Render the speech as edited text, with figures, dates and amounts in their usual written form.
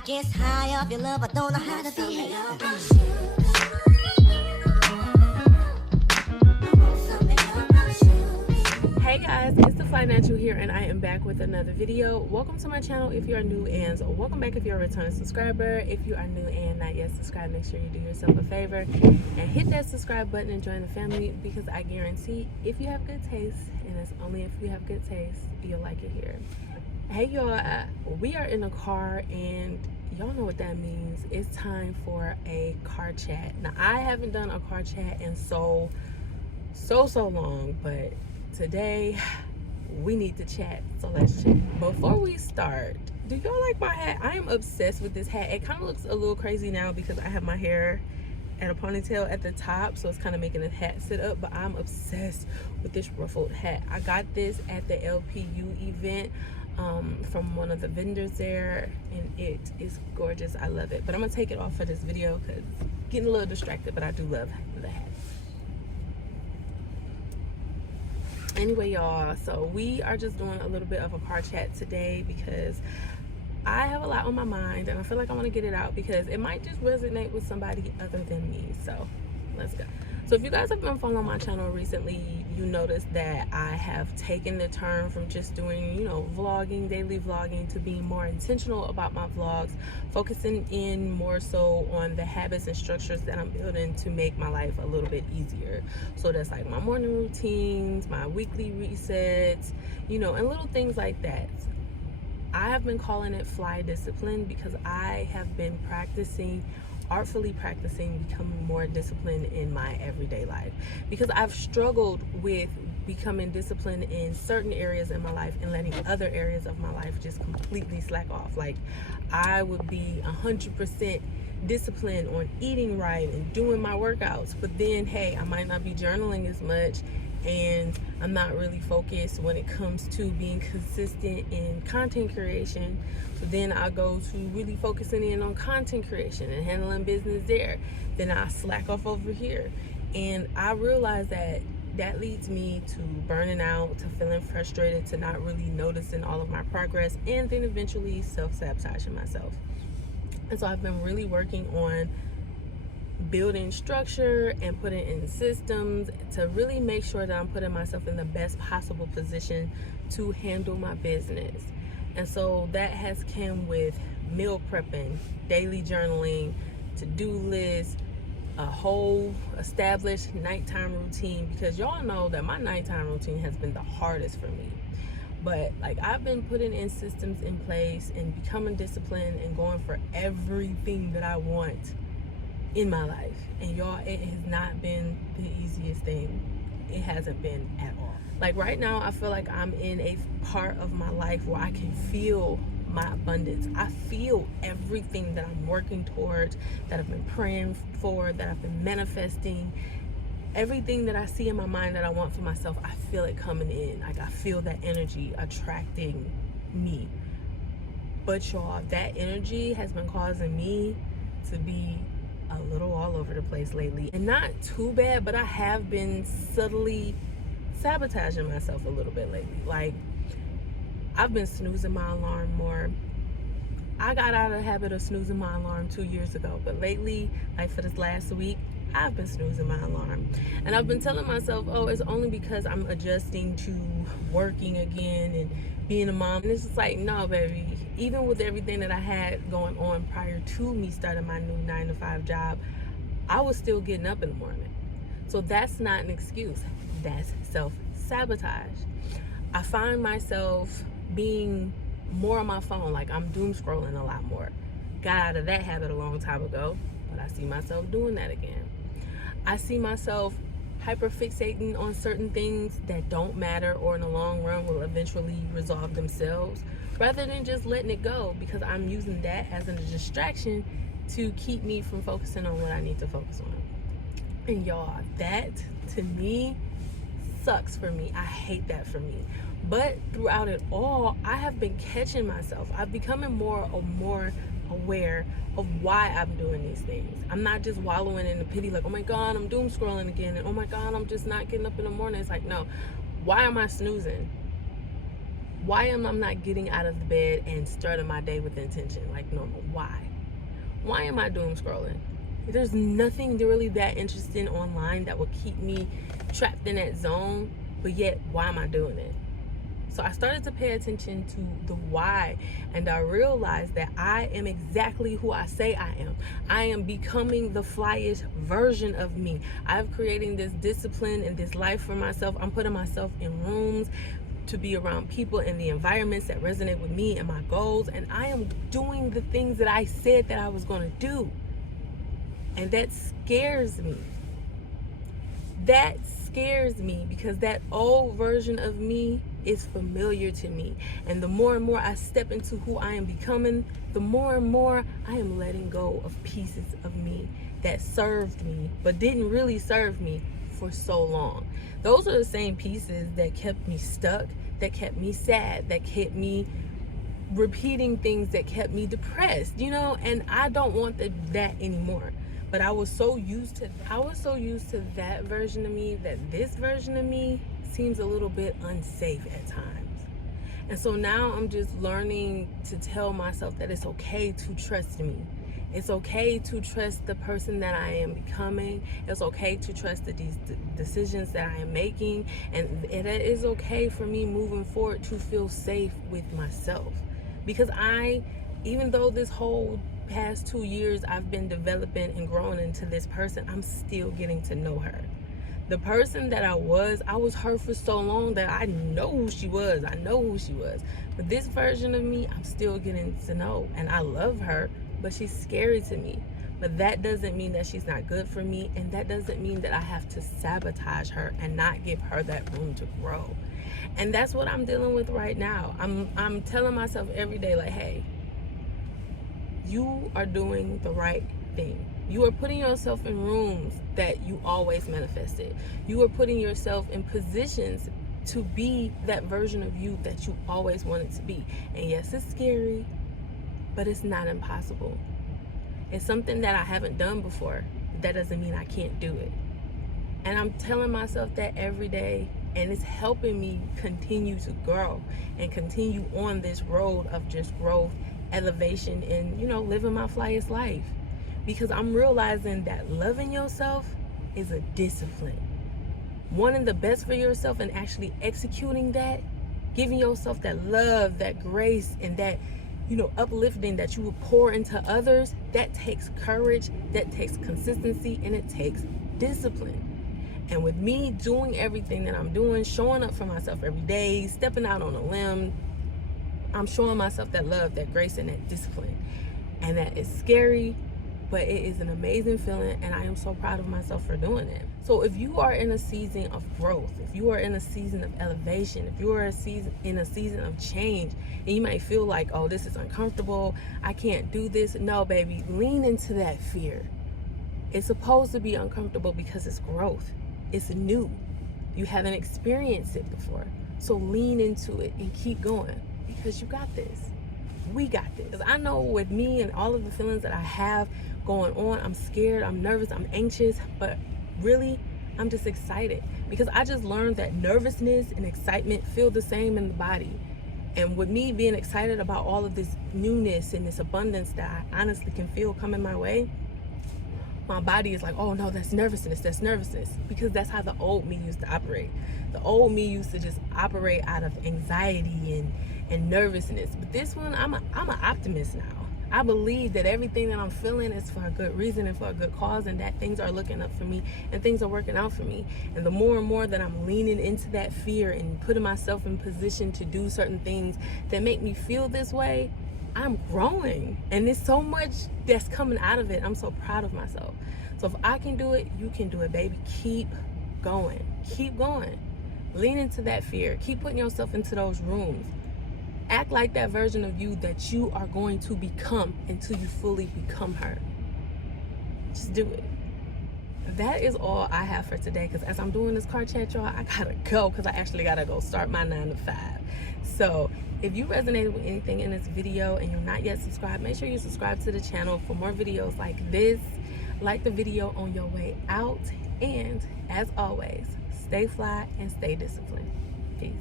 I guess high off your love, I don't know how to behave. Hey guys, it's the Financial here, and I am back with another video. Welcome to my channel if you are new, and welcome back if you're a returning subscriber. If you are new and not yet subscribed, make sure you do yourself a favor and hit that subscribe button and join the family, because I guarantee if you have good taste, and it's only if you have good taste, you'll like it here. Hey y'all, we are in a car, and y'all know what that means. It's time for a car chat. Now, I haven't done a car chat in so long, but today we need to chat, so let's chat. Before we start, do y'all like my hat? I am obsessed with this hat. It kind of looks a little crazy now because I have my hair at a ponytail at the top, so it's kind of making the hat sit up, but I'm obsessed with this ruffled hat. I got this at the LPU event from one of the vendors there, and it is gorgeous. I love it, but I'm gonna take it off for this video because getting a little distracted, but I do love the hat. Anyway, y'all, so we are just doing a little bit of a car chat today because I have a lot on my mind, and I feel like I want to get it out because it might just resonate with somebody other than me. So let's go. So if you guys have been following my channel recently, you noticed that I have taken the turn from just doing, vlogging, daily vlogging, to being more intentional about my vlogs, focusing in more so on the habits and structures that I'm building to make my life a little bit easier. So that's like my morning routines, my weekly resets, and little things like that. I have been calling it fly discipline because I have been artfully practicing becoming more disciplined in my everyday life, because I've struggled with becoming disciplined in certain areas in my life and letting other areas of my life just completely slack off. Like, I would be 100% disciplined on eating right and doing my workouts, but then hey, I might not be journaling as much, and I'm not really focused when it comes to being consistent in content creation. So then I go to really focusing in on content creation and handling business there. Then I slack off over here. And I realize that leads me to burning out, to feeling frustrated, to not really noticing all of my progress, and then eventually self-sabotaging myself. And so I've been really working on building structure and putting in systems to really make sure that I'm putting myself in the best possible position to handle my business. And so that has come with meal prepping, daily journaling, to-do lists, a whole established nighttime routine, because y'all know that my nighttime routine has been the hardest for me. But I've been putting in systems in place and becoming disciplined and going for everything that I want in my life. And y'all, it has not been the easiest thing. It hasn't been at all. Right now, I feel like I'm in a part of my life where I can feel my abundance. I feel everything that I'm working towards, that I've been praying for, that I've been manifesting. Everything that I see in my mind that I want for myself, I feel it coming in. I feel that energy attracting me. But y'all, that energy has been causing me to be a little all over the place lately. And not too bad, but I have been subtly sabotaging myself a little bit lately. I've been snoozing my alarm more. I got out of the habit of snoozing my alarm 2 years ago, but lately, for this last week, I've been snoozing my alarm. And I've been telling myself, oh, it's only because I'm adjusting to working again and being a mom. And it's just no, baby. Even with everything that I had going on prior to me starting my new 9-to-5 job, I was still getting up in the morning. So that's not an excuse. That's self-sabotage. I find myself being more on my phone. I'm doom scrolling a lot more. Got out of that habit a long time ago, but I see myself doing that again. I see myself hyperfixating on certain things that don't matter or in the long run will eventually resolve themselves, rather than just letting it go, because I'm using that as a distraction to keep me from focusing on what I need to focus on. And y'all, that to me sucks for me. I hate that for me. But throughout it all, I have been catching myself. I'm becoming more aware of why I'm doing these things. I'm not just wallowing in the pity oh my God, I'm doom scrolling again, and oh my God, I'm just not getting up in the morning. It's no, why am I snoozing? Why am I not getting out of the bed and starting my day with intention like normal? Why am I doom scrolling? There's nothing really that interesting online that will keep me trapped in that zone, but yet why am I doing it? So I started to pay attention to the why, and I realized that I am exactly who I say I am. I am becoming the flyest version of me. I'm creating this discipline and this life for myself. I'm putting myself in rooms to be around people and the environments that resonate with me and my goals, and I am doing the things that I said that I was going to do. And that scares me. That scares me because that old version of me is familiar to me. And the more and more I step into who I am becoming, the more and more I am letting go of pieces of me that served me but didn't really serve me for so long. Those are the same pieces that kept me stuck, that kept me sad, that kept me repeating things, that kept me depressed, and I don't want that anymore. But I was so used to that version of me that this version of me seems a little bit unsafe at times. And so now I'm just learning to tell myself that it's okay to trust me. It's okay to trust the person that I am becoming. It's okay to trust these decisions that I am making. And it is okay for me moving forward to feel safe with myself. Because even though this whole past 2 years I've been developing and growing into this person, I'm still getting to know her. The person that I was her for so long that I know who she was. But this version of me, I'm still getting to know. And I love her, but she's scary to me. But that doesn't mean that she's not good for me. And that doesn't mean that I have to sabotage her and not give her that room to grow. And that's what I'm dealing with right now. I'm telling myself every day, like, hey, you are doing the right thing. You are putting yourself in rooms that you always manifested. You are putting yourself in positions to be that version of you that you always wanted to be. And yes, it's scary, but it's not impossible. It's something that I haven't done before. That doesn't mean I can't do it. And I'm telling myself that every day, and it's helping me continue to grow and continue on this road of just growth, elevation, and living my flyest life. Because I'm realizing that loving yourself is a discipline. Wanting the best for yourself and actually executing that, giving yourself that love, that grace, and that uplifting that you would pour into others, that takes courage, that takes consistency, and it takes discipline. And with me doing everything that I'm doing, showing up for myself every day, stepping out on a limb, I'm showing myself that love, that grace, and that discipline. And that is scary, but it is an amazing feeling, and I am so proud of myself for doing it. So if you are in a season of growth, if you are in a season of elevation, if you are in a season of change, and you might feel like, oh, this is uncomfortable, I can't do this. No, baby, lean into that fear. It's supposed to be uncomfortable because it's growth. It's new. You haven't experienced it before. So lean into it and keep going, because you got this. We got this. Because I know with me and all of the feelings that I have going on, I'm scared, I'm nervous, I'm anxious, but really, I'm just excited. Because I just learned that nervousness and excitement feel the same in the body. And with me being excited about all of this newness and this abundance that I honestly can feel coming my way, my body is like, oh no, that's nervousness. Because that's how the old me used to operate. The old me used to just operate out of anxiety and nervousness. But this one, I'm an optimist now. I believe that everything that I'm feeling is for a good reason and for a good cause, and that things are looking up for me and things are working out for me. And the more and more that I'm leaning into that fear and putting myself in position to do certain things that make me feel this way, I'm growing. And there's so much that's coming out of it. I'm so proud of myself. So if I can do it, you can do it, baby. Keep going. Keep going. Lean into that fear. Keep putting yourself into those rooms. Act like that version of you that you are going to become until you fully become her. Just do it. That is all I have for today, because as I'm doing this car chat, y'all, I gotta go because I actually gotta go start my 9 to 5. So if you resonated with anything in this video and you're not yet subscribed, make sure you subscribe to the channel for more videos like this. Like the video on your way out, and as always, stay fly and stay disciplined. Peace.